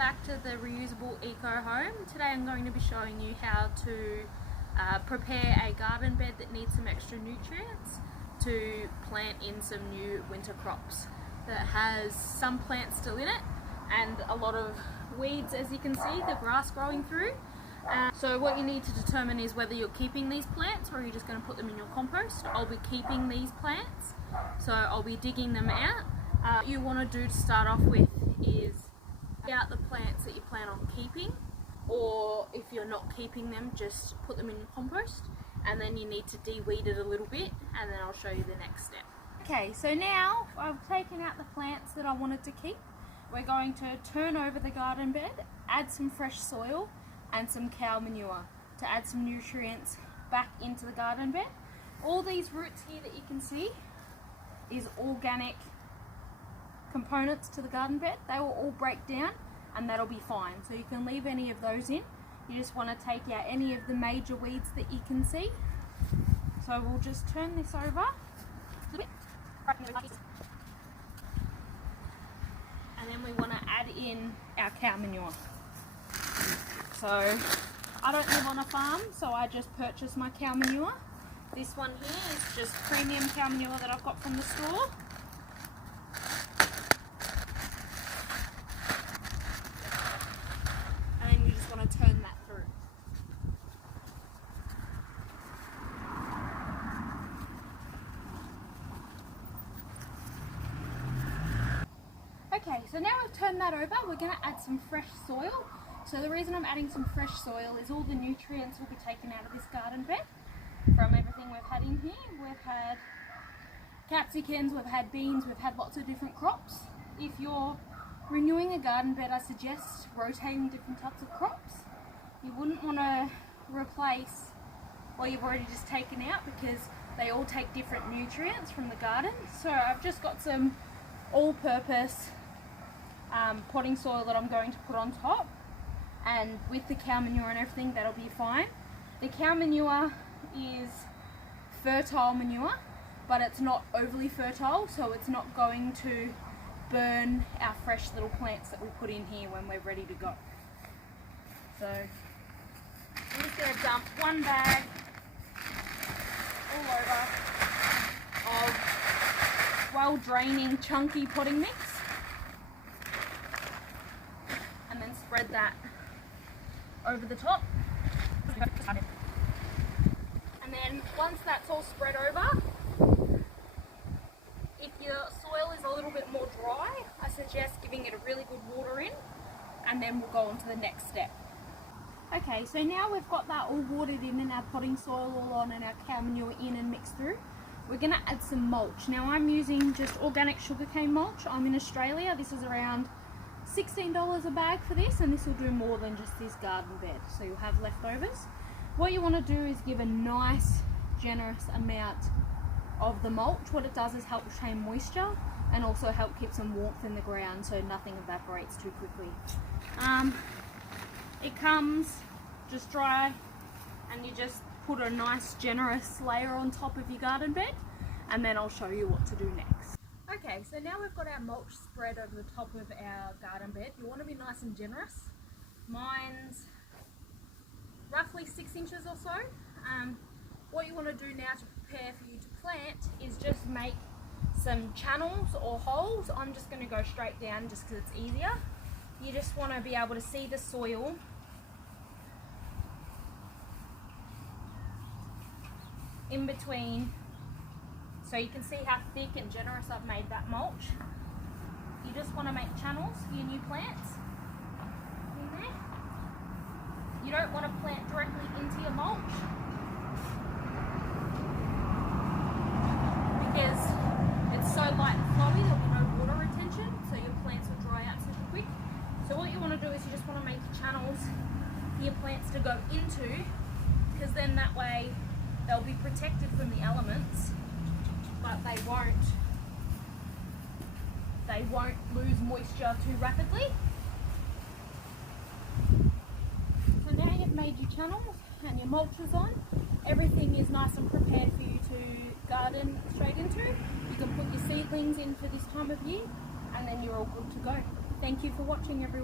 back to the Reusable Eco Home. Today I'm going to be showing you how to prepare a garden bed that needs some extra nutrients to plant in some new winter crops that has some plants still in it and a lot of weeds, as you can see, the grass growing through. So what you need to determine is whether you're keeping these plants or you're just going to put them in your compost. I'll be keeping these plants, so I'll be digging them out. What you want to do to start off with is out the plants that you plan on keeping, or if you're not keeping them, just put them in your compost, and then you need to de-weed it a little bit, and then I'll show you the next step. Okay, so now I've taken out the plants that I wanted to keep. We're going to turn over the garden bed, add some fresh soil and some cow manure to add some nutrients back into the garden bed. All these roots here that you can see is organic components to the garden bed. They will all break down and that'll be fine. So you can leave any of those in. You just want to take out any of the major weeds that you can see. So we'll just turn this over. And then we want to add in our cow manure. So I don't live on a farm, so I just purchased my cow manure. This one here is just premium cow manure that I've got from the store. And then you just want to turn that through. Okay, so now we've turned that over, we're going to add some fresh soil. So the reason I'm adding some fresh soil is all the nutrients will be taken out of this garden bed from everything we've had in here. We've had capsicums, we've had beans, we've had lots of different crops. If you're renewing a garden bed, I suggest rotating different types of crops. You wouldn't want to replace what you've already just taken out because they all take different nutrients from the garden. So I've just got some all-purpose potting soil that I'm going to put on top, and with the cow manure and everything, that'll be fine. The cow manure is fertile manure, but it's not overly fertile, so it's not going to burn our fresh little plants that we put in here when we're ready to go. So I'm just going to dump one bag all over of well draining chunky potting mix, and then spread that over the top. And then once that's all spread over, if your soil is a little bit more dry, I suggest giving it a really good water in, and then we'll go on to the next step. Okay, so now we've got that all watered in and our potting soil all on and our cow manure in and mixed through, we're going to add some mulch. Now I'm using just organic sugarcane mulch. I'm in Australia. This is around $16 a bag for this, and this will do more than just this garden bed, so you'll have leftovers. What you want to do is give a nice generous amount of the mulch. What it does is help retain moisture and also help keep some warmth in the ground so nothing evaporates too quickly. It comes just dry, and you just put a nice generous layer on top of your garden bed, and then I'll show you what to do next. Okay, so now we've got our mulch spread over the top of our garden bed. You want to be nice and generous. Mine's roughly 6 inches or so. What you want to do now to prepare for you to plant is just make some channels or holes. I'm just going to go straight down just because it's easier. You just want to be able to see the soil in between, so you can see how thick and generous I've made that mulch. You just want to make channels for your new plants in there. You don't want to plant directly into your mulch because it's so light and flowy, there'll be no water retention, so your plants will dry out super quick. So what you want to do is you just want to make channels for your plants to go into, because then that way they'll be protected from the elements, but they won't lose moisture too rapidly. So now you've made your channels and your mulch is on, everything is nice and prepared for you to garden straight into. You can put your seedlings in for this time of year, and then you're all good to go. Thank you for watching, everyone.